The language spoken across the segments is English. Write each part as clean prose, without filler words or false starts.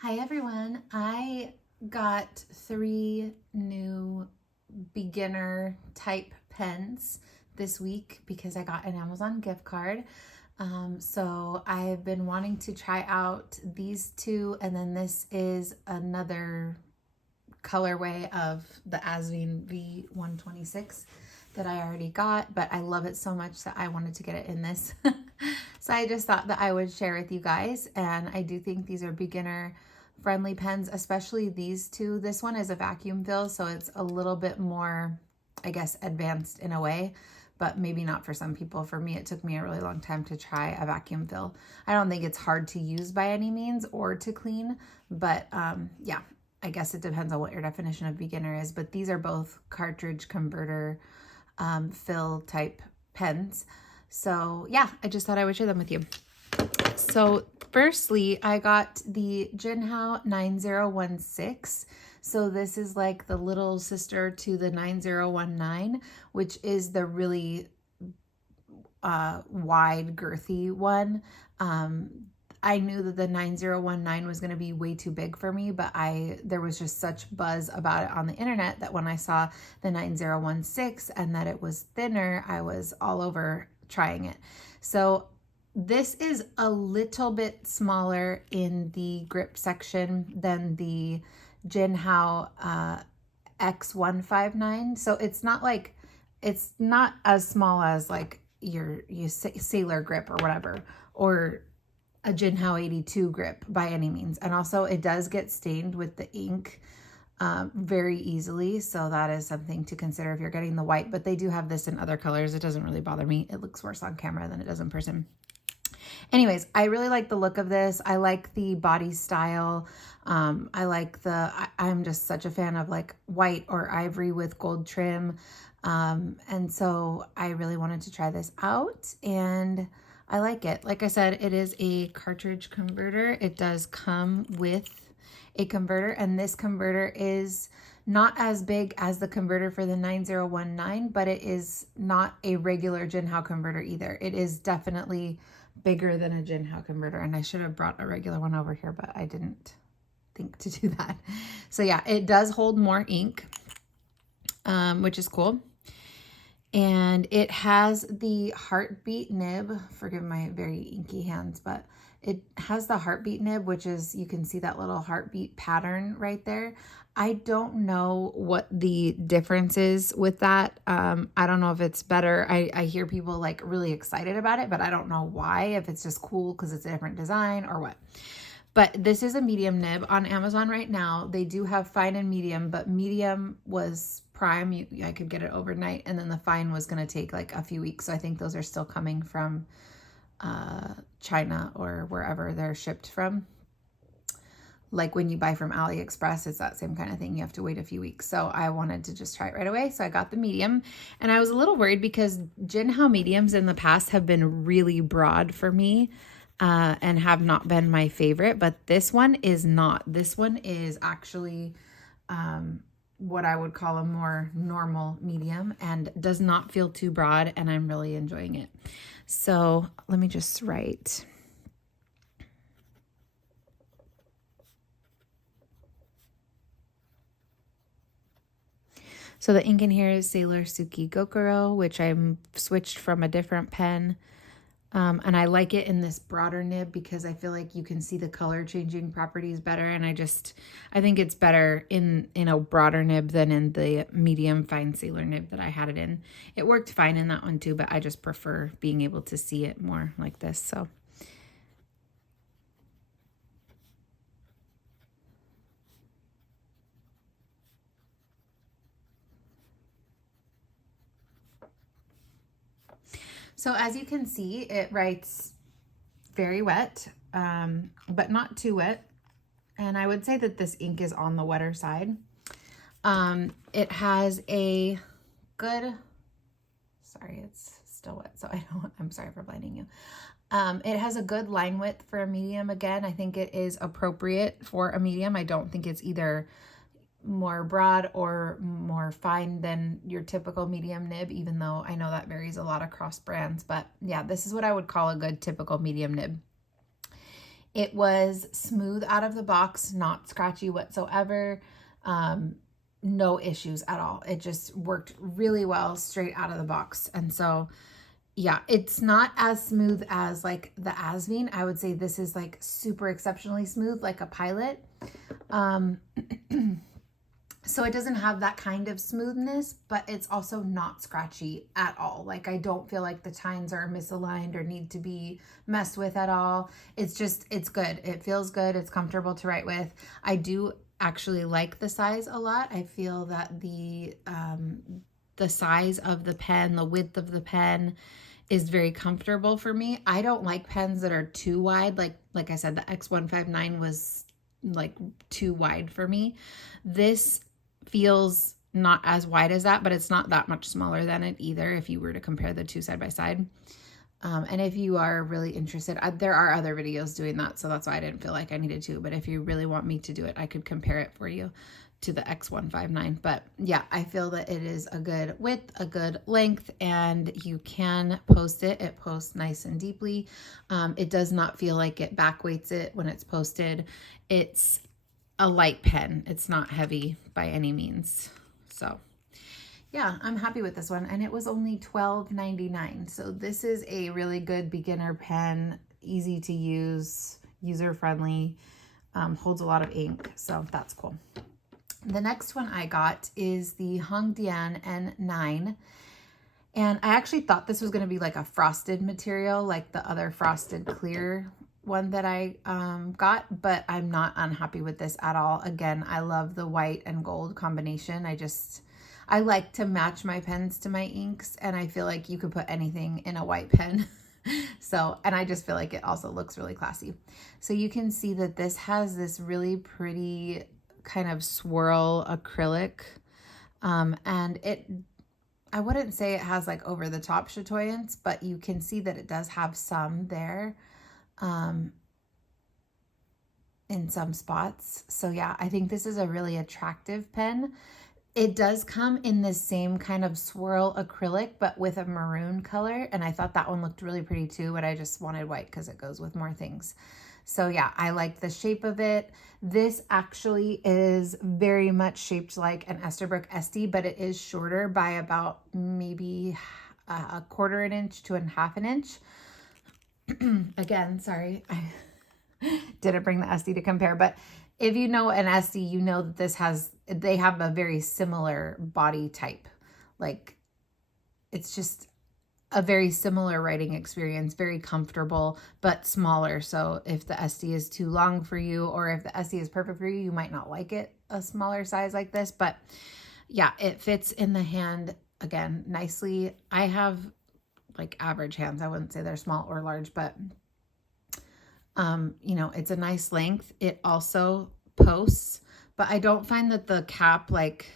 Hi everyone, I got 3 new beginner type pens this week because I got an Amazon gift card. So I've been wanting to try out these two, and then this is another colorway of the Asvine v126 that I already got, but I love it so much that I wanted to get it in this. So I just thought that I would share with you guys, and I do think these are beginner friendly pens, especially these two. This one is a vacuum fill, so it's a little bit more, I guess, advanced in a way, but maybe not for some people. For me, it took me a really long time to try a vacuum fill. I don't think it's hard to use by any means or to clean, but yeah, I guess it depends on what your definition of beginner is, but these are both cartridge converter fill type pens. So yeah, I just thought I would share them with you. So firstly, I got the Jinhao 9016. So this is like the little sister to the 9019, which is the really wide, girthy one. I knew that the 9019 was going to be way too big for me, but there was just such buzz about it on the internet that when I saw the 9016 and that it was thinner, I was all over trying it. So this is a little bit smaller in the grip section than the Jinhao X159. So it's not as small as like your sailor grip or whatever, or a Jinhao 82 grip by any means. And also it does get stained with the ink very easily. So that is something to consider if you're getting the white, but they do have this in other colors. It doesn't really bother me. It looks worse on camera than it does in person. Anyways, I really like the look of this. I like the body style. I'm just such a fan of like white or ivory with gold trim. And so I really wanted to try this out, and I like it. Like I said, it is a cartridge converter. It does come with a converter, and this converter is not as big as the converter for the 9019, but it is not a regular Jinhao converter either. It is definitely bigger than a Jinhao converter, and I should have brought a regular one over here, but I didn't think to do that. So yeah, it does hold more ink, which is cool. And it has the heartbeat nib. Forgive my very inky hands, but it has the heartbeat nib, which is, you can see that little heartbeat pattern right there. I don't know what the difference is with that. I don't know if it's better. I hear people like really excited about it, but I don't know why, if it's just cool because it's a different design or what. But this is a medium nib. On Amazon right now, they do have fine and medium, but medium was prime. I could get it overnight, and then the fine was going to take like a few weeks. So I think those are still coming from China or wherever they're shipped from. Like when you buy from AliExpress, it's that same kind of thing. You have to wait a few weeks. So I wanted to just try it right away. So I got the medium, and I was a little worried because Jinhao mediums in the past have been really broad for me. And have not been my favorite, but this one is not. This one is actually what I would call a more normal medium and does not feel too broad, and I'm really enjoying it. So let me just write. So the ink in here is Sailor Suki Gokuro, which I'm switched from a different pen. And I like it in this broader nib because I feel like you can see the color changing properties better. And I think it's better in a broader nib than in the medium fine sailor nib that I had it in. It worked fine in that one too, but I just prefer being able to see it more like this. So as you can see, it writes very wet, but not too wet. And I would say that this ink is on the wetter side. It has a good, sorry, it's still wet, so I'm sorry for blinding you. It has a good line width for a medium. Again, I think it is appropriate for a medium. I don't think it's either more broad or more fine than your typical medium nib, even though I know that varies a lot across brands. But yeah, this is what I would call a good typical medium nib. It was smooth out of the box, not scratchy whatsoever. No issues at all. It just worked really well straight out of the box. And so, yeah, it's not as smooth as like the Asvine. I would say this is like super exceptionally smooth, like a Pilot. So it doesn't have that kind of smoothness, but it's also not scratchy at all. Like I don't feel like the tines are misaligned or need to be messed with at all. It's just, it's good. It feels good. It's comfortable to write with. I do actually like the size a lot. I feel that the size of the pen, the width of the pen is very comfortable for me. I don't like pens that are too wide. Like I said, the X159 was like too wide for me. This feels not as wide as that, but it's not that much smaller than it either if you were to compare the two side by side. And if you are really interested, there are other videos doing that, so that's why I didn't feel like I needed to. But if you really want me to do it, I could compare it for you to the X159. But yeah, I feel that it is a good width, a good length, and you can post it. It posts nice and deeply. It does not feel like it backweights it when it's posted. It's a light pen. It's not heavy by any means. So yeah, I'm happy with this one. And it was only $12.99. So this is a really good beginner pen, easy to use, user-friendly, holds a lot of ink. So that's cool. The next one I got is the Hongdian N9. And I actually thought this was going to be like a frosted material, like the other frosted clear one that I got, but I'm not unhappy with this at all. Again, I love the white and gold combination. I like to match my pens to my inks, and I feel like you could put anything in a white pen. So, and I just feel like it also looks really classy. So you can see that this has this really pretty kind of swirl acrylic, and I wouldn't say it has like over the top chatoyance, but you can see that it does have some there. In some spots. So yeah, I think this is a really attractive pen. It does come in the same kind of swirl acrylic, but with a maroon color. And I thought that one looked really pretty too, but I just wanted white because it goes with more things. So yeah, I like the shape of it. This actually is very much shaped like an Esterbrook SD, but it is shorter by about maybe a 1/4 inch to 1/2 inch. Again, sorry, I didn't bring the SD to compare, but if you know an SD, you know that they have a very similar body type. Like it's just a very similar writing experience, very comfortable, but smaller. So if the SD is too long for you, or if the SD is perfect for you, you might not like it a smaller size like this, but yeah, it fits in the hand again nicely. I have like average hands. I wouldn't say they're small or large, but you know, it's a nice length. It also posts, but I don't find that the cap like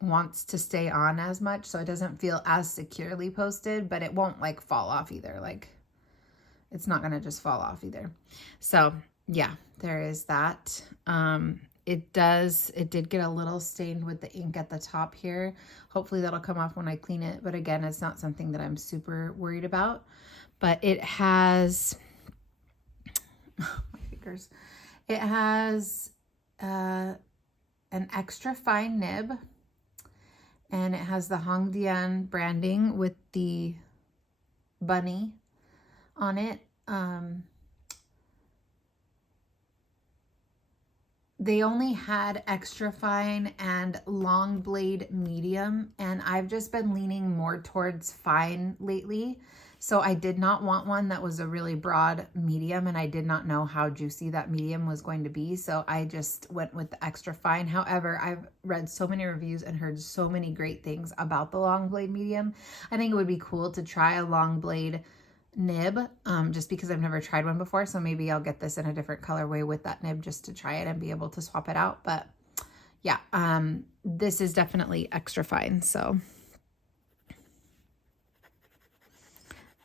wants to stay on as much, so it doesn't feel as securely posted, but it won't like fall off either. Like it's not going to just fall off either. So yeah, there is that. It did get a little stained with the ink at the top here. Hopefully that'll come off when I clean it. But again, it's not something that I'm super worried about. But it has, my fingers, it has an extra fine nib. And it has the Hongdian branding with the bunny on it. They only had extra fine and long blade medium, and I've just been leaning more towards fine lately. So I did not want one that was a really broad medium, and I did not know how juicy that medium was going to be. So I just went with the extra fine. However, I've read so many reviews and heard so many great things about the long blade medium. I think it would be cool to try a long blade nib, just because I've never tried one before. So maybe I'll get this in a different colorway with that nib just to try it and be able to swap it out. But yeah, this is definitely extra fine. So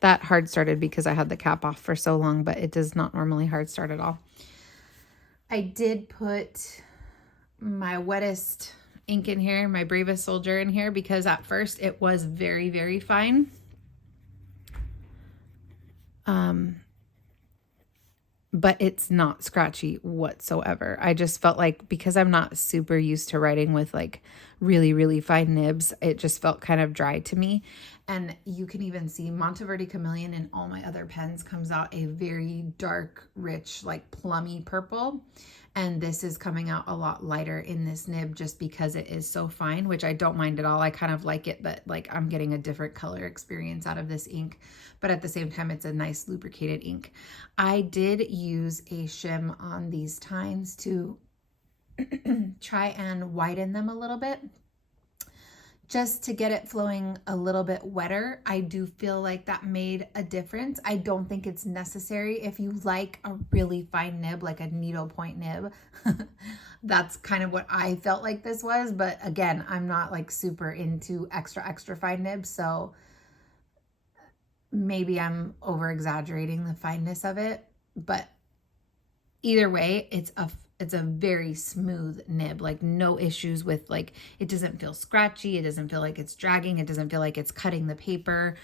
that hard started because I had the cap off for so long, but it does not normally hard start at all. I did put my wettest ink in here, my Bravest Soldier in here, because at first it was very, very fine. but it's not scratchy whatsoever. I just felt like because I'm not super used to writing with like really, really fine nibs, it just felt kind of dry to me. And you can even see Monteverde Chameleon in all my other pens comes out a very dark, rich, like plummy purple. And this is coming out a lot lighter in this nib just because it is so fine, which I don't mind at all. I kind of like it that like I'm getting a different color experience out of this ink, but at the same time, it's a nice lubricated ink. I did use a shim on these tines to try and widen them a little bit, just to get it flowing a little bit wetter. I do feel like that made a difference. I don't think it's necessary. If you like a really fine nib, like a needlepoint nib, that's kind of what I felt like this was. But again, I'm not like super into extra fine nibs, so maybe I'm over exaggerating the fineness of it. But either way, it's a very smooth nib, like no issues with like, it doesn't feel scratchy. It doesn't feel like it's dragging. It doesn't feel like it's cutting the paper.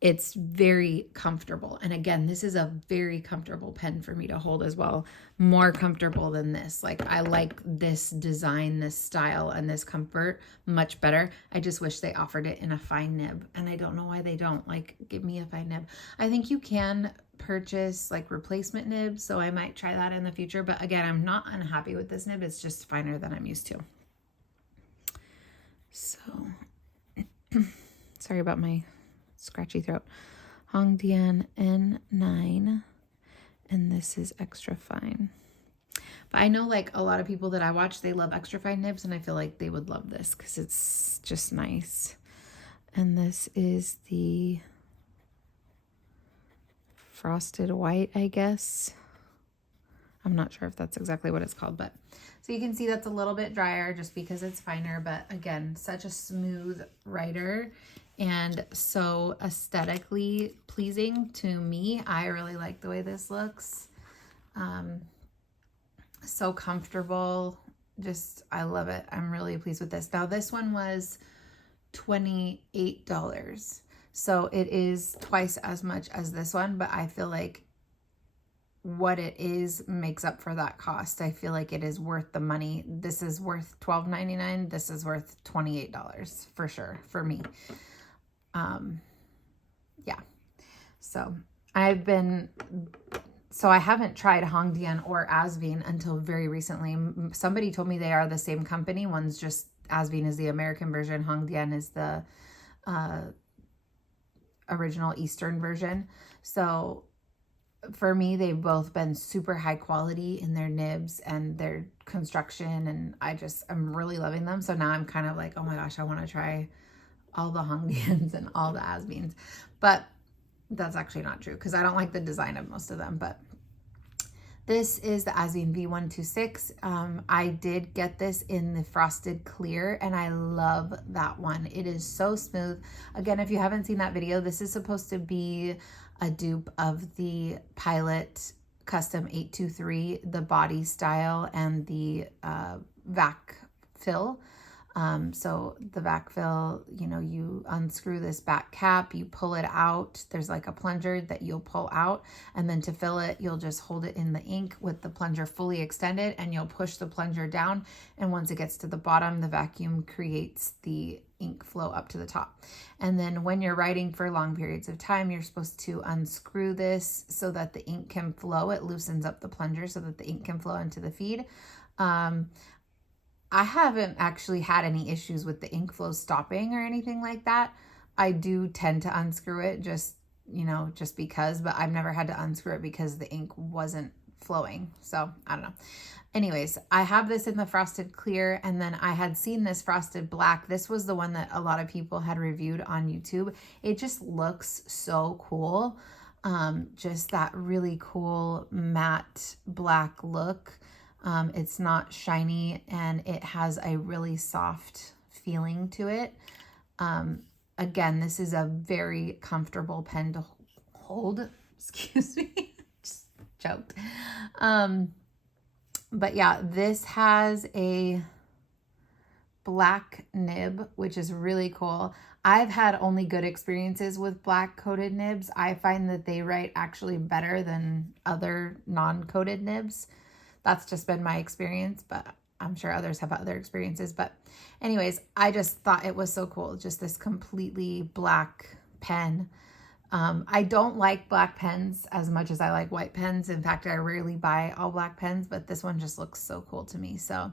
It's very comfortable. And again, this is a very comfortable pen for me to hold as well. More comfortable than this. Like I like this design, this style, and this comfort much better. I just wish they offered it in a fine nib. And I don't know why they don't. Like, give me a fine nib. I think you can purchase like replacement nibs, so I might try that in the future. But again, I'm not unhappy with this nib. It's just finer than I'm used to. So, sorry about my scratchy throat. Hongdian N9, and this is extra fine. But I know like a lot of people that I watch, they love extra fine nibs, and I feel like they would love this because it's just nice. And this is the frosted white, I guess. I'm not sure if that's exactly what it's called, but so you can see that's a little bit drier just because it's finer, but again, such a smooth writer and so aesthetically pleasing to me. I really like the way this looks. So comfortable. Just, I love it. I'm really pleased with this. Now this one was $28. So it is twice as much as this one, but I feel like what it is makes up for that cost. I feel like it is worth the money. This is worth $12.99. This is worth $28 for sure for me. Yeah. So I haven't tried Hongdian or Asvine until very recently. Somebody told me they are the same company. One's just, Asvine is the American version. Hongdian is the original Eastern version. So for me, they've both been super high quality in their nibs and their construction, and I'm really loving them. So now I'm kind of like, oh my gosh, I want to try all the Hongdians and all the Asvines. But that's actually not true because I don't like the design of most of them. But this is the Asvine v126. I did get this in the frosted clear, and I love that one. It is so smooth. Again, if you haven't seen that video, this is supposed to be a dupe of the Pilot Custom 823, the body style and the vac fill. So the vac fill, you unscrew this back cap, you pull it out. There's like a plunger that you'll pull out, and then to fill it, you'll just hold it in the ink with the plunger fully extended, and you'll push the plunger down. And once it gets to the bottom, the vacuum creates the ink flow up to the top. And then when you're writing for long periods of time, you're supposed to unscrew this so that the ink can flow. It loosens up the plunger so that the ink can flow into the feed. I haven't actually had any issues with the ink flow stopping or anything like that. I do tend to unscrew it just because, but I've never had to unscrew it because the ink wasn't flowing. So I don't know. Anyways, I have this in the frosted clear, and then I had seen this frosted black. This was the one that a lot of people had reviewed on YouTube. It just looks so cool. Just that really cool matte black look. It's not shiny, and it has a really soft feeling to it. Again, this is a very comfortable pen to hold. Excuse me, just choked. But yeah, this has a black nib, which is really cool. I've had only good experiences with black coated nibs. I find that they write actually better than other non-coated nibs. That's just been my experience, but I'm sure others have other experiences. But anyways, I just thought it was so cool. Just this completely black pen. I don't like black pens as much as I like white pens. In fact, I rarely buy all black pens, but this one just looks so cool to me. So,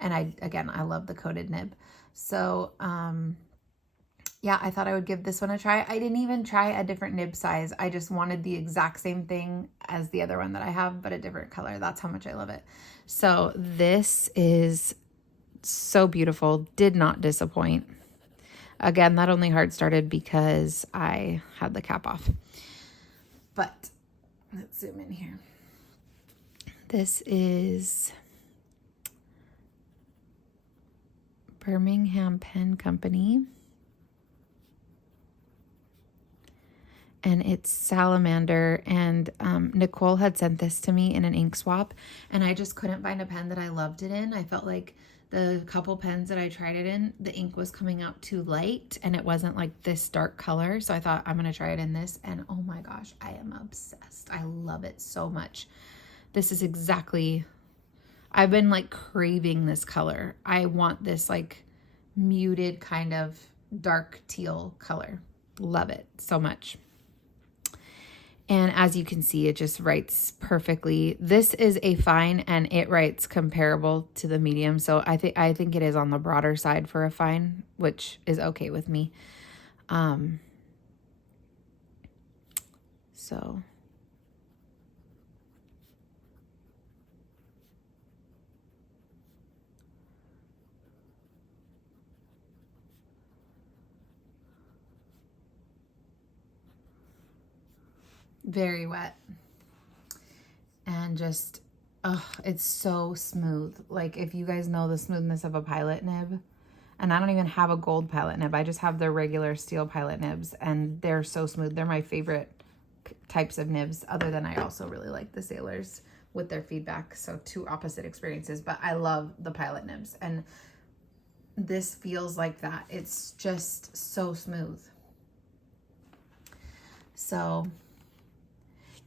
and I love the coated nib. So, yeah, I thought I would give this one a try. I didn't even try a different nib size. I just wanted the exact same thing as the other one that I have, but a different color. That's how much I love it. So this is so beautiful. Did not disappoint. Again, that only hard started because I had the cap off. But let's zoom in here. This is Birmingham Pen Company. And it's Salamander, and Nicole had sent this to me in an ink swap, and I just couldn't find a pen that I loved it in. I felt like the couple pens that I tried it in, the ink was coming out too light, and it wasn't like this dark color, so I thought I'm gonna try it in this, and oh my gosh, I am obsessed. I love it so much. This is exactly, I've been like craving this color. I want this like muted kind of dark teal color. Love it so much. And as you can see, it just writes perfectly. This is a fine, and it writes comparable to the medium. So I think it is on the broader side for a fine, which is okay with me. So very wet. And just, oh, it's so smooth. Like, if you guys know the smoothness of a Pilot nib, and I don't even have a gold Pilot nib. I just have the regular steel Pilot nibs, and they're so smooth. They're my favorite types of nibs, other than I also really like the Sailors with their feedback. So two opposite experiences, but I love the Pilot nibs, and this feels like that. It's just so smooth. So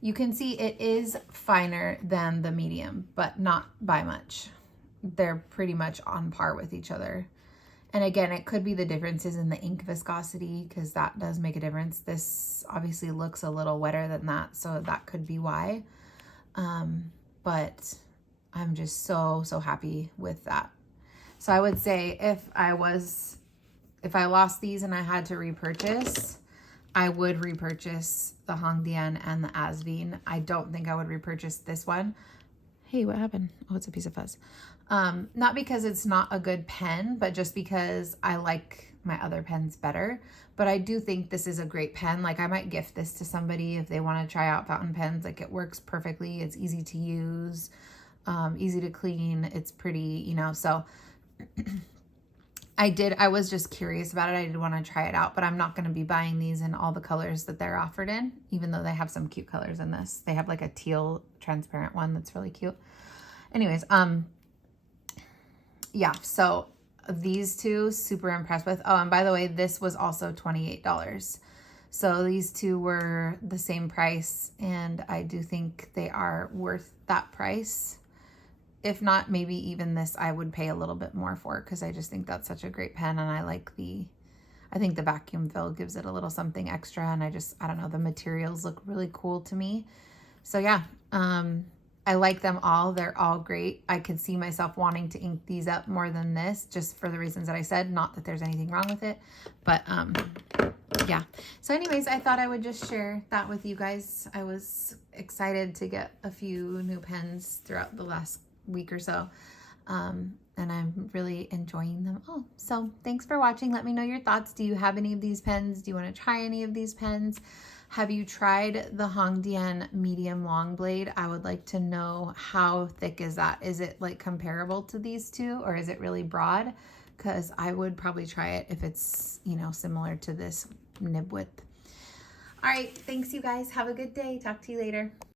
you can see it is finer than the medium, but not by much. They're pretty much on par with each other. And again, it could be the differences in the ink viscosity, because that does make a difference. This obviously looks a little wetter than that, so that could be why. But I'm just so happy with that. So I would say if I lost these and I had to repurchase, I would repurchase the Hongdian and the Asvine. I don't think I would repurchase this one. Hey, what happened? Oh, it's a piece of fuzz. Not because it's not a good pen, but just because I like my other pens better. But I do think this is a great pen. Like, I might gift this to somebody if they want to try out fountain pens. Like, it works perfectly. It's easy to use, easy to clean. It's pretty, you know, so I was just curious about it. I did want to try it out, but I'm not going to be buying these in all the colors that they're offered in, even though they have some cute colors in this. They have like a teal transparent one that's really cute. Anyways, yeah, so these two, super impressed with. Oh, and by the way, this was also $28. So these two were the same price, and I do think they are worth that price. If not, maybe even this I would pay a little bit more for, because I just think that's such a great pen, and I think the vacuum fill gives it a little something extra, and I don't know, the materials look really cool to me. So yeah, I like them all. They're all great. I could see myself wanting to ink these up more than this, just for the reasons that I said. Not that there's anything wrong with it, but yeah. So anyways, I thought I would just share that with you guys. I was excited to get a few new pens throughout the last week or so, and I'm really enjoying them all. So thanks for watching. Let me know your thoughts. Do you have any of these pens? Do you want to try any of these pens? Have you tried the Hongdian medium long blade? I would like to know, how thick is that? Is it like comparable to these two, or is it really broad? Because I would probably try it if it's, you know, similar to this nib width. All right, thanks you guys. Have a good day. Talk to you later.